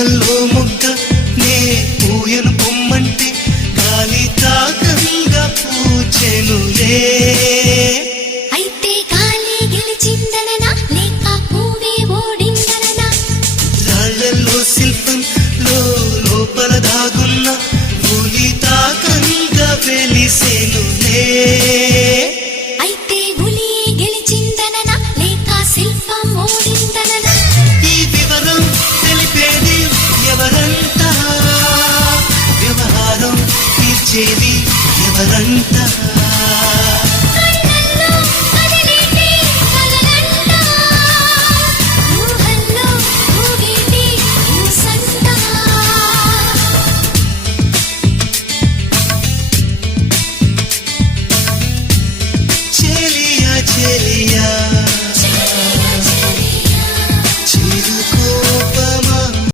కొమ్మల్లో మొగ్గ నే పూయను పొమ్మంటే గాలి తాకంగా పూచెనులే. అయితే గాలి గెలిచిందననా లేక పూవే ఓడిందననా? రాళ్ళల్లో శిల్పంలో లోపల దాగున్న పూలి తాకంగా వెలిసెనులే.